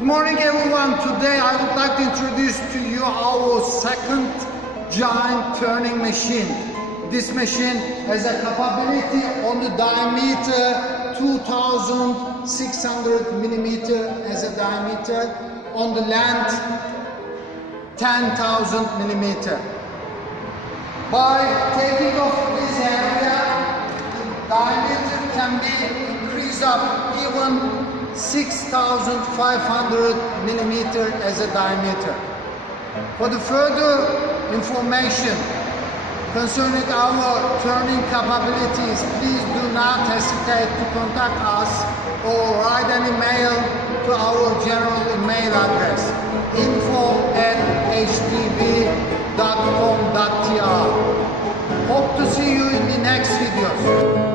Good morning everyone. Today I would like to introduce to you our second giant turning machine. This machine has a capability on the diameter 2600 millimeter as a diameter, on the length 10,000 millimeter. By taking off this area, the diameter can be increased up even 6,500 millimeter as a diameter. For the further information concerning our turning capabilities, please do not hesitate to contact us or write an email to our general email address info@htv.com.tr. Hope to see you in the next videos.